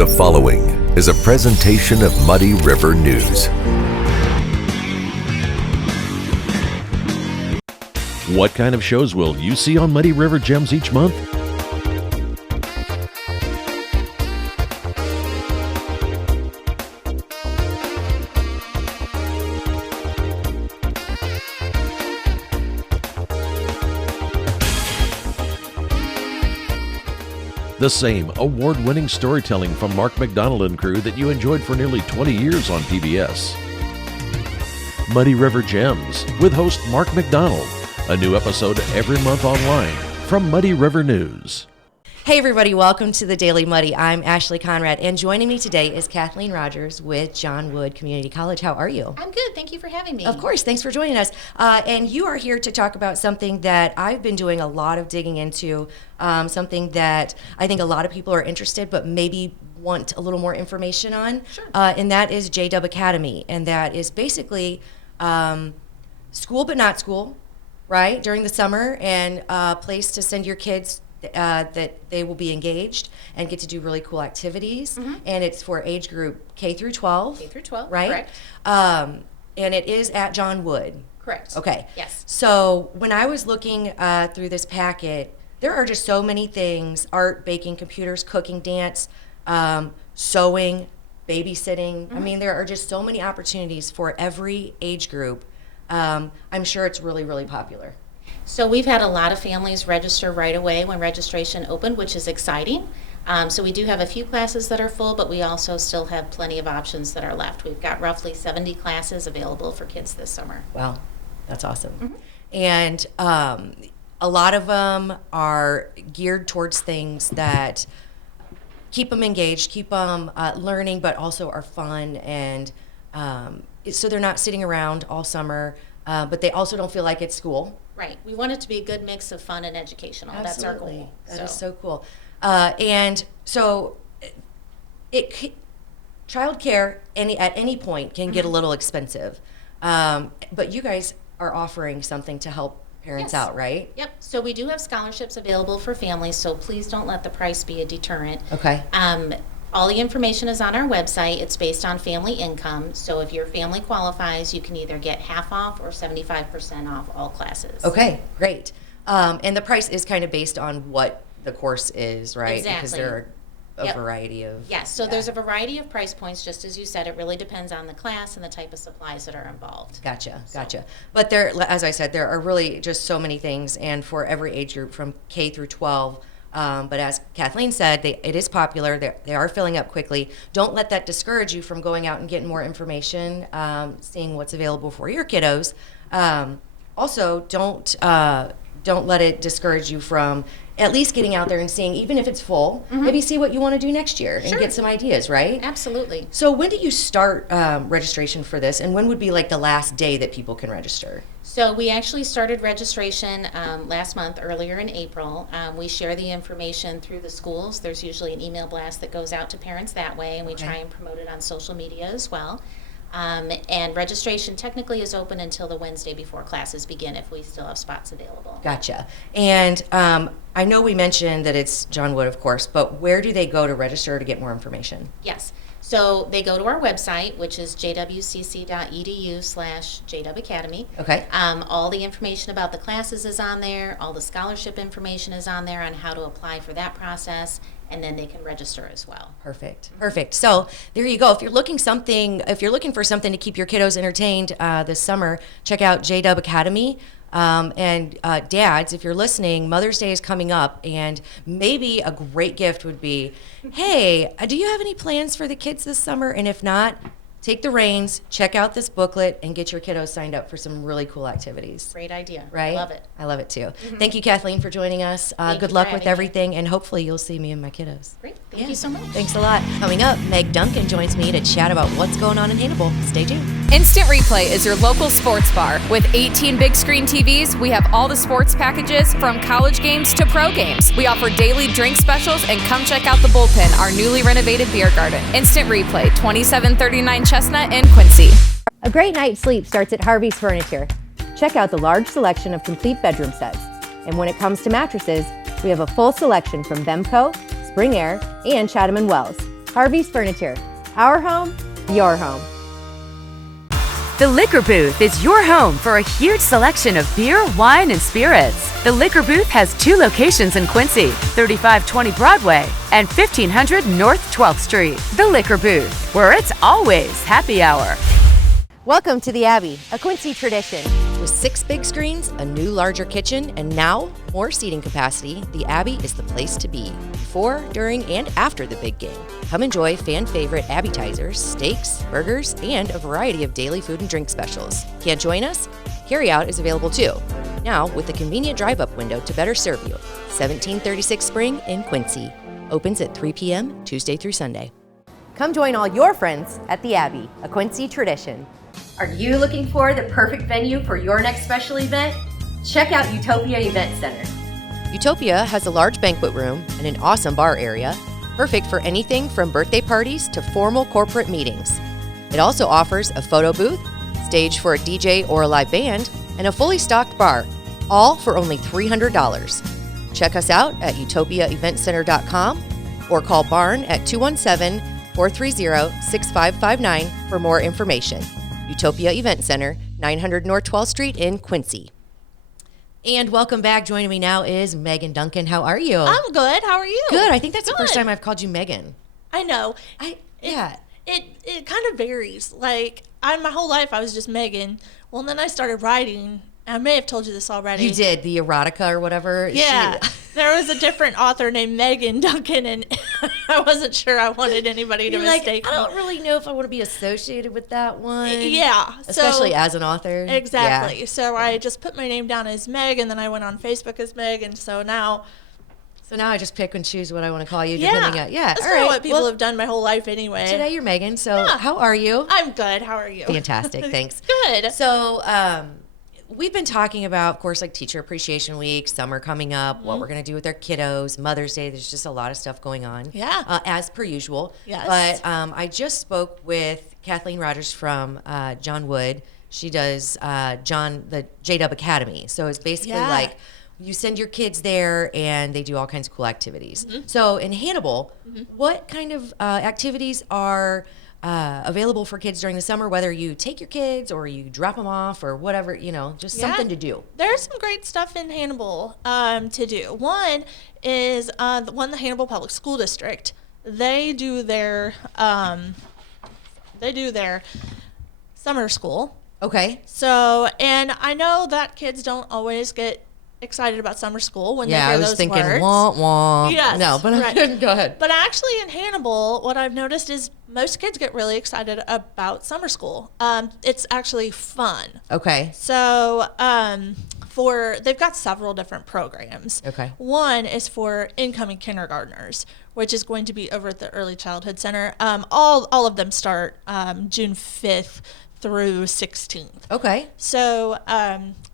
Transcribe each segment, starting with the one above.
The following is a presentation of Muddy River News. What kind of shows will you see on Muddy River Gems each month? The same award-winning storytelling from Mark McDonald and crew that you enjoyed for nearly 20 years on PBS. Muddy River Gems with host Mark McDonald. A new episode every month online from Muddy River News. Hey everybody, welcome to the Daily Muddy. I'm Ashley Conrad, and joining me today is Kathleen Rodgers with John Wood Community College. How are you? I'm good. Thank you for having me. Of course. Thanks for joining us. And you are here to talk about something that I've been doing a lot of digging into, something that I think a lot of people are interested but maybe want a little more information on. Sure. And that is JDUB Academy. And that is basically school but not school, right, during the summer, and a place to send your kids that they will be engaged and get to do really cool activities. Mm-hmm. And it's for age group K through 12. K through 12, right? Correct. And it is at John Wood. Correct. Okay. Yes. So when I was looking through this packet, there are just so many things: art, baking, computers, cooking, dance, sewing, babysitting. Mm-hmm. I mean, there are just so many opportunities for every age group. I'm sure it's really, really popular. So we've had a lot of families register right away when registration opened, which is exciting. So we do have a few classes that are full, but we also still have plenty of options that are left. We've got roughly 70 classes available for kids this summer. Wow, that's awesome. Mm-hmm. And a lot of them are geared towards things that keep them engaged, keep them learning, but also are fun. And so they're not sitting around all summer, but they also don't feel like it's school. Right. We want it to be a good mix of fun and educational. Absolutely. That's our goal. That is so cool. And so childcare at any point can get a little expensive. But you guys are offering something to help parents out, right? Yep. So we do have scholarships available for families, so please don't let the price be a deterrent. Okay. All the information is on our website. It's based on family income. So if your family qualifies, you can either get half off or 75% off all classes. Okay, great. And the price is kind of based on what the course is, right? Exactly. Because there are a variety of... Yes, so there's a variety of price points. Just as you said, it really depends on the class and the type of supplies that are involved. Gotcha. But there, as I said, there are really just so many things, and for every age group from K through 12. But as Kathleen said, it is popular. They are filling up quickly. Don't let that discourage you from going out and getting more information, seeing what's available for your kiddos. Also, don't let it discourage you from at least getting out there and seeing, even if it's full, maybe see what you want to do next year and get some ideas, right? Absolutely. So when do you start registration for this, and when would be like the last day that people can register? So we actually started registration last month, earlier in April. We share the information through the schools. There's usually an email blast that goes out to parents that way, and we try and promote it on social media as well. And registration technically is open until the Wednesday before classes begin if we still have spots available. Gotcha. And I know we mentioned that it's John Wood, of course, but where do they go to register to get more information? Yes. So they go to our website, which is jwcc.edu/JDUB Academy. Okay. All the information about the classes is on there. All the scholarship information is on there on how to apply for that process, and then they can register as well. Perfect. So there you go. If you're looking for something to keep your kiddos entertained this summer, check out JDUB Academy. And dads, if you're listening, Mother's Day is coming up, and maybe a great gift would be, hey, do you have any plans for the kids this summer? And if not, take the reins, check out this booklet, and get your kiddos signed up for some really cool activities. Great idea. Right? I love it. I love it too. Thank you, Kathleen, for joining us. Good luck with everything, and hopefully you'll see me and my kiddos. Great. Thank you so much. Thanks a lot. Coming up, Megan Duncan joins me to chat about what's going on in Hannibal. Stay tuned. Instant Replay is your local sports bar. With 18 big screen TVs, we have all the sports packages from college games to pro games. We offer daily drink specials, and come check out the Bullpen, our newly renovated beer garden. Instant Replay, 2739 Chestnut in Quincy. A great night's sleep starts at Harvey's Furniture. Check out the large selection of complete bedroom sets. And when it comes to mattresses, we have a full selection from Bemco, Spring Air, and Chatham & Wells. Harvey's Furniture. Our home, your home. The Liquor Booth is your home for a huge selection of beer, wine, and spirits. The Liquor Booth has 2 locations in Quincy, 3520 Broadway and 1500 North 12th Street. The Liquor Booth, where it's always happy hour. Welcome to the Abbey, a Quincy tradition. With 6 big screens, a new larger kitchen, and now more seating capacity, the Abbey is the place to be before, during, and after the big game. Come enjoy fan favorite appetizers, steaks, burgers, and a variety of daily food and drink specials. Can't join us? Carryout is available too. Now with a convenient drive-up window to better serve you. 1736 Spring in Quincy. Opens at 3 p.m. Tuesday through Sunday. Come join all your friends at the Abbey, a Quincy tradition. Are you looking for the perfect venue for your next special event? Check out Utopia Event Center. Utopia has a large banquet room and an awesome bar area, perfect for anything from birthday parties to formal corporate meetings. It also offers a photo booth, stage for a DJ or a live band, and a fully stocked bar, all for only $300. Check us out at utopiaeventcenter.com or call Barn at 217-430-6559 for more information. Utopia Event Center, 900 North 12th Street in Quincy. And welcome back. Joining me now is Megan Duncan. How are you? I'm good. How are you? Good. I think that's the first time I've called you Megan. I know. Yeah. It kind of varies. Like, my whole life I was just Megan. Well, then I started writing. I may have told you this already. You did, the erotica or whatever. Yeah. There was a different author named Megan Duncan, and I wasn't sure I wanted anybody to mistake me. I don't really know if I want to be associated with that one. Yeah. Especially as an author. Exactly. Yeah. So I just put my name down as Meg, and then I went on Facebook as Meg, and so now I just pick and choose what I want to call you. Depending on, That's kind of what people have done my whole life anyway. Today you're Megan, so how are you? I'm good. How are you? Fantastic, thanks. Good. So, we've been talking about, of course, like Teacher Appreciation Week, summer coming up, what we're going to do with our kiddos, Mother's Day. There's just a lot of stuff going on. Yeah. As per usual. Yes. But I just spoke with Kathleen Rodgers from John Wood. She does the JDUB Academy. So it's basically like you send your kids there and they do all kinds of cool activities. Mm-hmm. So in Hannibal, what kind of activities are available for kids during the summer, whether you take your kids or you drop them off or whatever, just something to do? There's some great stuff in Hannibal to do. One is the Hannibal Public School District. They do their summer school. Okay. So, and I know that kids don't always get excited about summer school when they hear those words. Yeah, I was thinking, wah, wah. Yes, no, but right. Go ahead. But actually in Hannibal, what I've noticed is most kids get really excited about summer school. It's actually fun. Okay. So they've got several different programs. Okay. One is for incoming kindergartners, which is going to be over at the Early Childhood Center. All of them start June 5th through 16th. Okay. So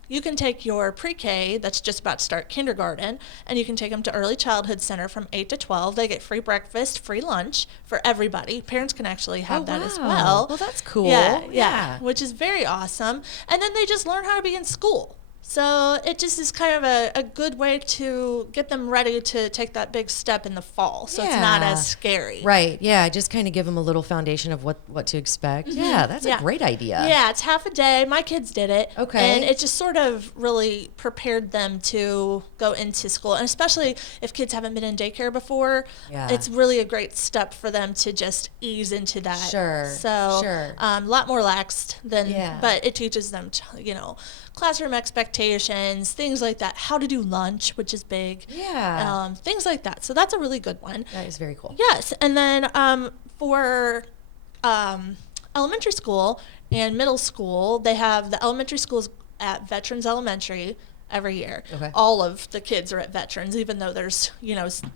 you can take your pre-K that's just about to start kindergarten, and you can take them to Early Childhood Center from 8 to 12. They get free breakfast, free lunch for everybody. Parents can actually have that as well. Well, that's cool. Yeah, which is very awesome. And then they just learn how to be in school. So it just is kind of a good way to get them ready to take that big step in the fall. So it's not as scary. Right. Yeah. Just kind of give them a little foundation of what to expect. Mm-hmm. Yeah. That's a great idea. Yeah. It's half a day. My kids did it. Okay. And it just sort of really prepared them to go into school. And especially if kids haven't been in daycare before, it's really a great step for them to just ease into that. Sure. So a lot more laxed than, but it teaches them, classroom expectations, things like that, how to do lunch, which is big. Yeah. Things like that. So that's a really good one. That is very cool. Yes. And then for elementary school and middle school, they have the elementary schools at Veterans Elementary every year. Okay. All of the kids are at Veterans, even though there's,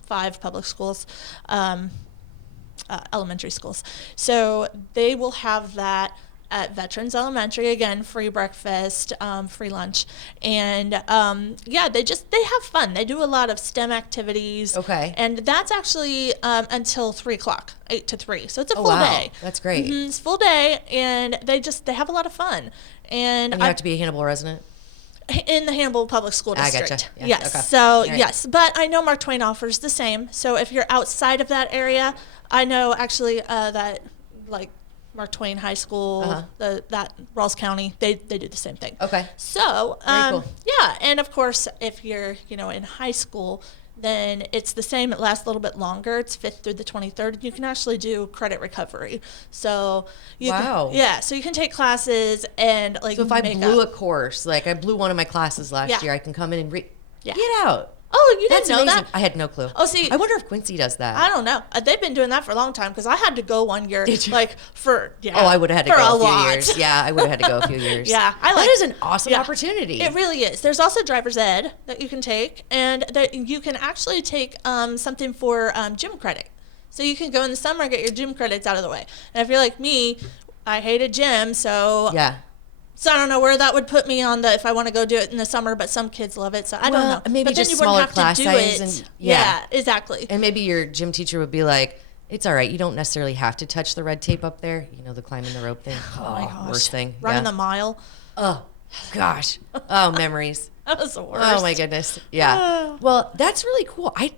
5 public schools, elementary schools. So they will have that at Veterans Elementary, again, free breakfast, free lunch, and they have fun. They do a lot of STEM activities. Okay. And that's actually until 3:00, 8 to 3. So it's a full day. That's great. Mm-hmm, it's full day, and they have a lot of fun. And you have to be a Hannibal resident? in the Hannibal Public School I District. gotcha. Yeah, Yes. okay. So Right. yes, but I know Mark Twain offers the same. So if you're outside of that area, I know actually that like Mark Twain High School, that Rawls County, they do the same thing. Okay. So Very cool. yeah, and of course if you're in high school, then it's the same. It lasts a little bit longer. It's 5th through the 23rd. You can actually do credit recovery. So you Wow. so you can take classes and like. So if I make blew up. a course, like I blew one of my classes last Yeah. year, I can come in and Yeah. get out. Oh, you That's didn't know amazing. that? I had no clue. Oh, see, I wonder if Quincy does that. I don't know. They've been doing that for a long time because I had to go one year. Did you? Like for Oh, I would have had to for go a few lot. years. Yeah, I would have had to go a few years. Yeah, that is an awesome yeah. opportunity. It really is. There's also driver's ed that you can take, and that you can actually take something for gym credit. So you can go in the summer and get your gym credits out of the way. And if you're like me, I hated gym, so Yeah. So I don't know where that would put me on if I want to go do it in the summer, but some kids love it, so I don't know. Maybe but just then you smaller wouldn't have class to do size it. and yeah, exactly. And maybe your gym teacher would be like, "It's all right. You don't necessarily have to touch the red tape up there. You know, the climbing the rope thing. Oh my gosh. Worst thing. Running yeah. the mile. Oh, gosh. Oh, memories. That was the worst. Oh my goodness. Yeah. Well, that's really cool. I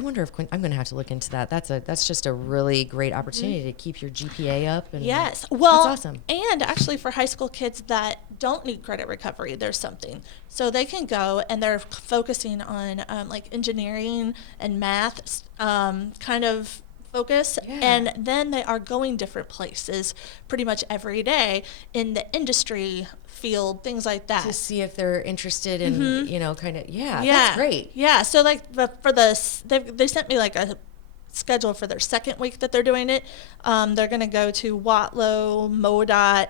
wonder if I'm going to have to look into that. That's just a really great opportunity to keep your GPA up. And Yes. Well, that's awesome. And actually for high school kids that don't need credit recovery, there's something. So they can go and they're focusing on like engineering and math kind of focus. Yeah. And then they are going different places pretty much every day in the industry field, things like that. To see if they're interested in, kind of, Yeah, that's great. Yeah, so like they sent me like a schedule for their second week that they're doing it. They're going to go to Watlow, MoDOT,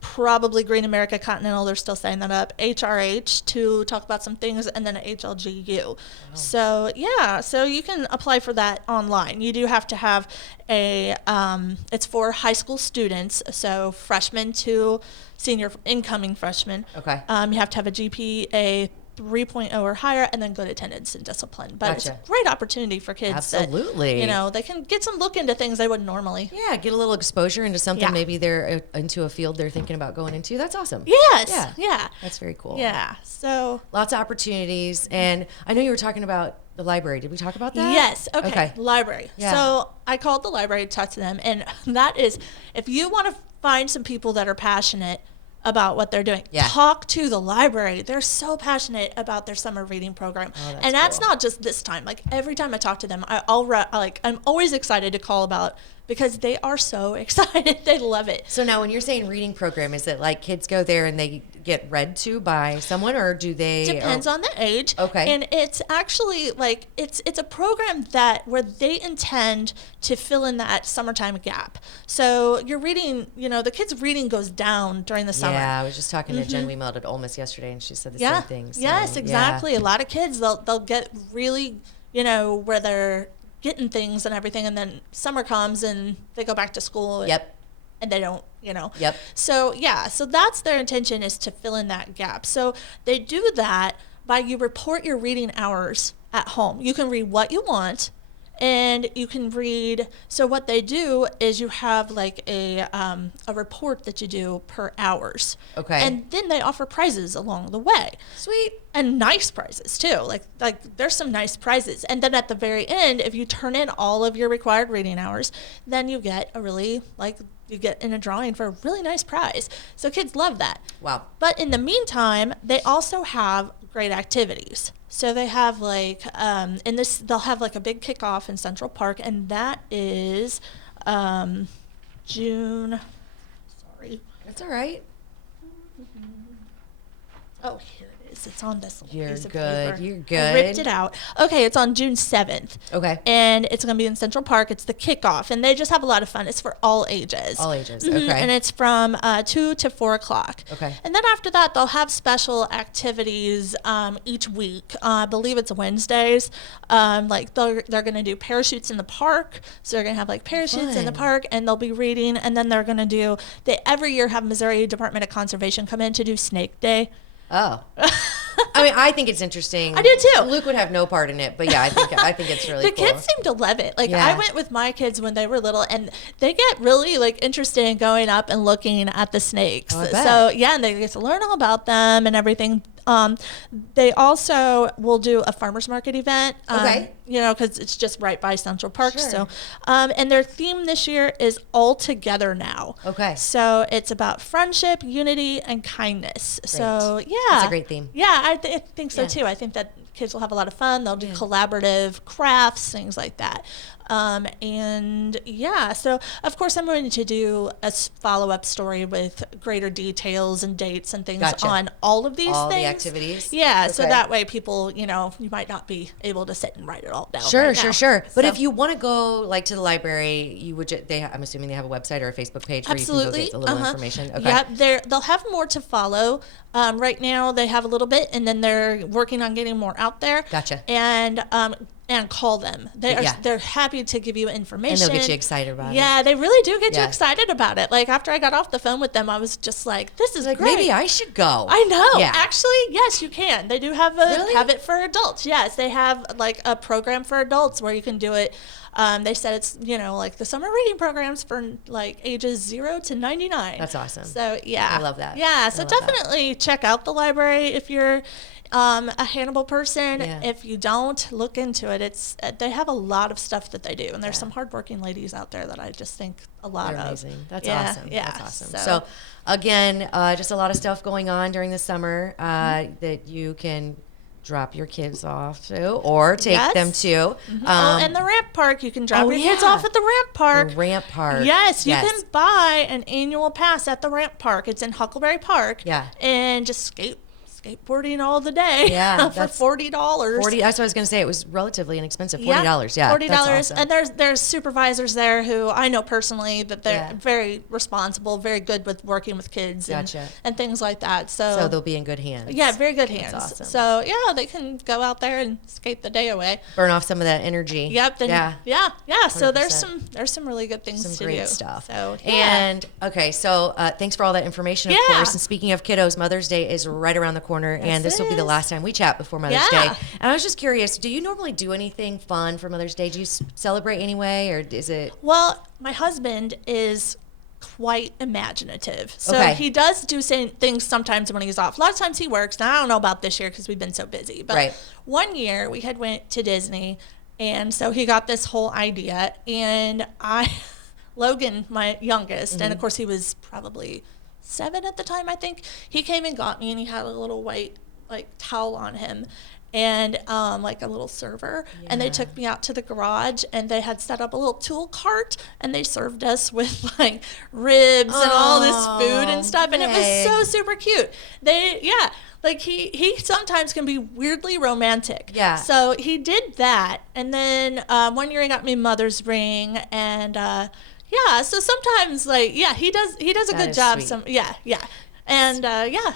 probably Green America Continental, they're still setting that up, HRH to talk about some things, and then HLGU. So yeah, so you can apply for that online. You do have to have it's for high school students, so freshmen to senior incoming freshmen. Okay. You have to have a GPA 3.0 or higher, and then good attendance and discipline. But it's Gotcha. a great opportunity for kids. Absolutely. That, they can get some look into things they wouldn't normally. Yeah, get a little exposure into something Yeah. maybe they're into a field they're thinking about going into. That's awesome. Yes. Yeah. That's very cool. Yeah. So. Lots of opportunities. And I know you were talking about the library. Did we talk about that? Yes. Okay. Library. Yeah. So I called the library to talk to them, and that is, if you want to find some people that are passionate about what they're doing, talk to the library. They're so passionate about their summer reading program. And that's cool. not just this time. Like every time I talk to them, I'm always excited to call about, because they are so excited. They love it. So now when you're saying reading program, is it like kids go there and they get read to by someone, or do they? Depends on the age. Okay. And it's actually like, it's a program where they intend to fill in that summertime gap. So you're reading, the kids' reading goes down during the summer. Yeah, I was just talking to Jen We met at Ole Miss yesterday, and she said the same thing. So, Yes, exactly. A lot of kids, they'll get really, where they're getting things and everything, and then summer comes and they go back to school. And they don't, Yep. So, so that's their intention, is to fill in that gap. So they do that by you report your reading hours at home. You can read what you want, and you can read. So what they do is you have like a report that you do per hours. Okay. And then they offer prizes along the way. Sweet. And nice prizes too. Like there's some nice prizes. And then at the very end, if you turn in all of your required reading hours, then you get you get in a drawing for a really nice prize. So kids love that. Wow. But in the meantime, they also have great activities. So they have they'll have like a big kickoff in Central Park, and that is June. Sorry. That's all right. Oh, here it is. It's on this little You're piece of good. paper. You're good. I ripped it out. Okay, it's on June 7th. Okay. And it's going to be in Central Park. It's the kickoff, and they just have a lot of fun. It's for all ages. All ages. Mhm. Okay. And it's from 2 to 4 o'clock. Okay. And then after that, they'll have special activities each week. I believe it's Wednesdays. Like they're going to do parachutes in the park. So they're going to have like parachutes in the Fun. park, and they'll be reading. And then they're going to they every year have Missouri Department of Conservation come in to do Snake Day. Oh. I mean, I think it's interesting. I do too. Luke would have no part in it, but yeah, I think it's really The cool. kids seem to love it. Like Yeah. I went with my kids when they were little, and they get really like interested in going up and looking at the snakes. Oh, I bet. So yeah, and they get to learn all about them and everything. They also will do a farmers market event. Okay. Because it's just right by Central Park. Sure. So, and their theme this year is All Together Now. Okay. So it's about friendship, unity, and kindness. Great. So yeah, That's a great theme. Yeah, I think so too. I think that kids will have a lot of fun. They'll do collaborative crafts, things like that. So of course I'm going to do a follow-up story with greater details and dates and things on all of these all things. the activities. Yeah, Okay. so that way people, you might not be able to sit and write it all down. Sure. right now. But So- if you want to go like to the library, you would. I'm assuming they have a website or a Facebook page where Absolutely. you can go get a little information. Okay. Yep, they'll have more to follow. Right now they have a little bit, and then they're working on getting more out there. Gotcha. And call them. They're happy to give you information. And they'll get you excited about it. Yeah, they really do get you Yeah. excited about it. Like after I got off the phone with them, I was just like, "This is Like great. maybe I should go. I know. Yeah. Actually, yes, you can. They do have Really? have it for adults. Yes, they have like a program for adults where you can do it. They said it's like the summer reading programs for like ages 0 to 99. That's awesome. So yeah, I love that. Yeah, so I love that. definitely check out the library if you're a Hannibal person. Yeah. If you don't, look into it. They have a lot of stuff that they do, and there's some hardworking ladies out there that I just think a lot They're of. amazing. That's Yeah, awesome. yeah. That's awesome. So again, just a lot of stuff going on during the summer that you can drop your kids off to or take Yes. them to. And the ramp park, you can drop oh, your kids yeah. off at the ramp park. The ramp park. Yes, you can buy an annual pass at the ramp park. It's in Huckleberry Park. Yeah. And just skateboarding all the day. Yeah, for that's $40. $40. That's what I was going to say. It was relatively inexpensive. $40. Yeah. $40. That's awesome. And there's supervisors there who I know personally that they're Yeah. very responsible, very good with working with kids Gotcha. and things like that. So they'll be in good hands. yeah, very good hands. awesome. So yeah, they can go out there and skate the day away. Burn off some of that energy. Yep. Yeah. So 100%. there's some really good things Some to great do. stuff. So yeah. And okay, so thanks for all that information, of Yeah. course. And speaking of kiddos, Mother's Day is right around the corner, and this will be the last time we chat before Mother's Yeah. Day. And I was just curious, do you normally do anything fun for Mother's Day? Do you celebrate anyway, or is it? Well, my husband is quite imaginative. So Okay. he does do things sometimes when he's off. A lot of times he works. Now I don't know about this year because we've been so busy. But Right. one year we had went to Disney, and so he got this whole idea. And Logan, my youngest, and of course he was probably 7 at the time, I think, he came and got me, and he had a little white towel on him and like a little server, and they took me out to the garage, and they had set up a little tool cart, and they served us with like ribs and all this food and stuff, and it was so super cute. He sometimes can be weirdly romantic. Yeah. So he did that, and then one year he got me mother's ring, and so sometimes he does a That good is job. sweet. And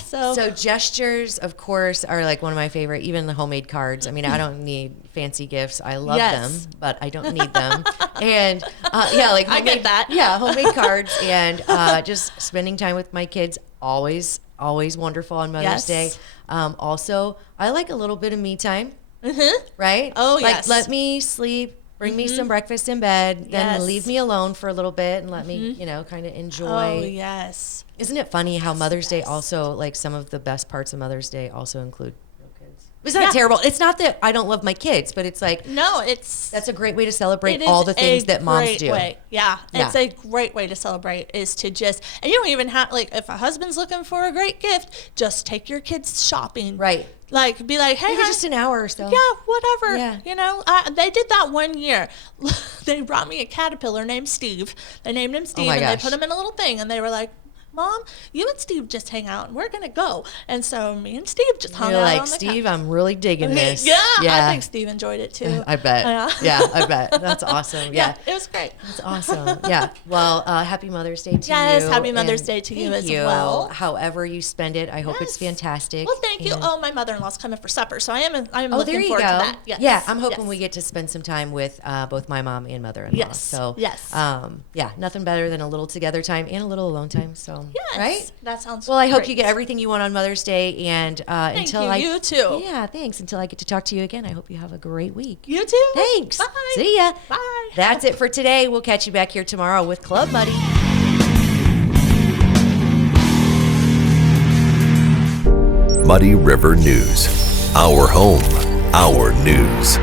So gestures, of course, are like one of my favorite, even the homemade cards. I mean, I don't need fancy gifts. I love Yes. them, but I don't need them. And like I get that. Yeah, homemade cards and just spending time with my kids, always wonderful on Mother's Yes. Day. Also, I like a little bit of me time, Mm-hmm. right? Oh, like, yes. let me sleep. Bring me some breakfast in bed, then Yes. leave me alone for a little bit and let me, kind of enjoy. Oh, yes. Isn't it funny how Mother's Day also, like some of the best parts of Mother's Day also include no kids? Is that terrible? It's not that I don't love my kids, but it's like, No, that's a great way to celebrate it is all the things a that moms great do. way. Yeah, it's Yeah. a great way to celebrate is to just, and you don't even have, if a husband's looking for a great gift, just take your kids shopping. Right. Like, be like, hey, Maybe hon, just an hour or so. yeah, whatever. Yeah. They did that one year. They brought me a caterpillar named Steve. They named him Steve, my and gosh. they put him in a little thing, and they were like, Mom, you and Steve just hang out, and we're going to go. And so me and Steve just hung You're out like, on the Steve, I'm really digging this. Yeah, I think Steve enjoyed it too. I bet. Yeah. I bet. That's awesome. Yeah. It was great. That's awesome. Yeah. Well, happy Mother's Day to you. Yes, happy Mother's and Day to you thank as well. However you spend it, I hope it's Yes. fantastic. Well, thank you. And- Oh, my mother-in-law's coming for supper, so I am Oh, looking there you forward go. to that. Yes. Yeah, I'm hoping Yes. we get to spend some time with both my mom and mother-in-law. Yes. So Yes. Yeah, nothing better than a little together time and a little alone time. So Yes. right. That sounds Well, I hope great. you get everything you want on Mother's Day, and until you too. Yeah, thanks. Until I get to talk to you again, I hope you have a great week. You too. Thanks. Bye. See ya. Bye. That's it for today. We'll catch you back here tomorrow with Club Buddy. Muddy River News. Our home, our news.